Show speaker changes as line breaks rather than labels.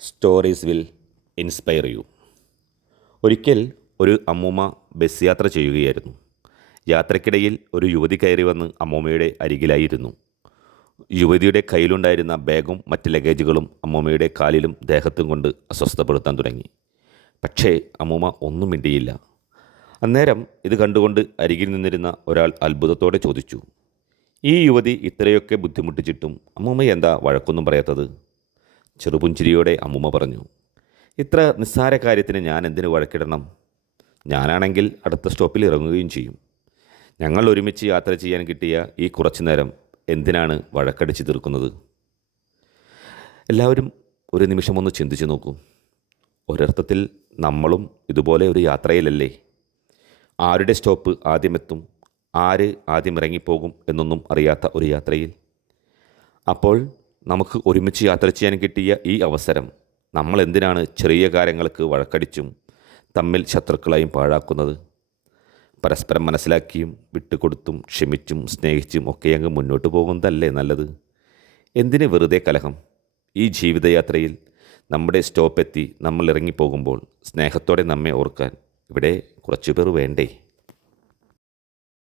Stories will inspire you ഒരിക്കൽ ഒരു അമ്മൂമ്മ ബസ് യാത്ര ചെയ്യുകയായിരുന്നു. യാത്രക്കിടയിൽ ഒരു യുവതി കയറി വന്ന് അമ്മൂമ്മയുടെ അരികിലായിരുന്നു. യുവതിയുടെ കയ്യിലുണ്ടായിരുന്ന ബാഗും മറ്റ് ലഗേജുകളും അമ്മൂമ്മയുടെ കാലിലും ദേഹത്തും കൊണ്ട് അസ്വസ്ഥപ്പെടുത്താൻ തുടങ്ങി. പക്ഷേ അമ്മൂമ്മ ഒന്നും മിണ്ടിയില്ല. അന്നേരം ഇത് കണ്ടുകൊണ്ട് അരികിൽ നിന്നിരുന്ന ഒരാൾ അത്ഭുതത്തോടെ ചോദിച്ചു ഈ യുവതി ഇത്രയൊക്കെ ബുദ്ധിമുട്ടിച്ചിട്ടും അമ്മൂമ്മ എന്താ വഴക്കൊന്നും പറയാത്തത്? ചെറുപുഞ്ചിരിയോടെ അമ്മൂമ്മ പറഞ്ഞു ഇത്ര നിസ്സാര കാര്യത്തിന് ഞാൻ എന്തിനു വഴക്കിടണം? ഞാനാണെങ്കിൽ അടുത്ത സ്റ്റോപ്പിൽ ഇറങ്ങുകയും ചെയ്യും. ഞങ്ങൾ ഒരുമിച്ച് യാത്ര ചെയ്യാൻ കിട്ടിയ ഈ കുറച്ചു നേരം എന്തിനാണ് വഴക്കടിച്ച് തീർക്കുന്നത്? എല്ലാവരും ഒരു നിമിഷം ഒന്ന് ചിന്തിച്ചു നോക്കൂ. ഒരർത്ഥത്തിൽ നമ്മളും ഇതുപോലെ ഒരു യാത്രയിലല്ലേ? ആരുടെ സ്റ്റോപ്പ് ആദ്യമെത്തും? ആര് ആദ്യം ഇറങ്ങിപ്പോകും എന്നൊന്നും അറിയാത്ത ഒരു യാത്രയിൽ. അപ്പോൾ നമുക്ക് ഒരുമിച്ച് യാത്ര ചെയ്യാൻ കിട്ടിയ ഈ അവസരം. നമ്മൾ എന്തിനാണ് ചെറിയ കാര്യങ്ങൾക്ക് വഴക്കടിച്ചും തമ്മിൽ ശത്രുക്കളായും പാഴാക്കുന്നത്? പരസ്പരം മനസ്സിലാക്കിയും വിട്ടുകൊടുത്തും ക്ഷമിച്ചും സ്നേഹിച്ചും ഒക്കെ അങ്ങ് മുന്നോട്ട് പോകുന്നതല്ലേ നല്ലത്? എന്തിന് വെറുതെ കലഹം? ഈ ജീവിതയാത്രയിൽ നമ്മുടെ സ്റ്റോപ്പ് എത്തി നമ്മൾ ഇറങ്ങിപ്പോകുമ്പോൾ സ്നേഹത്തോടെ നമ്മെ ഓർക്കാൻ ഇവിടെ കുറച്ചുപേർ വേണ്ടേ?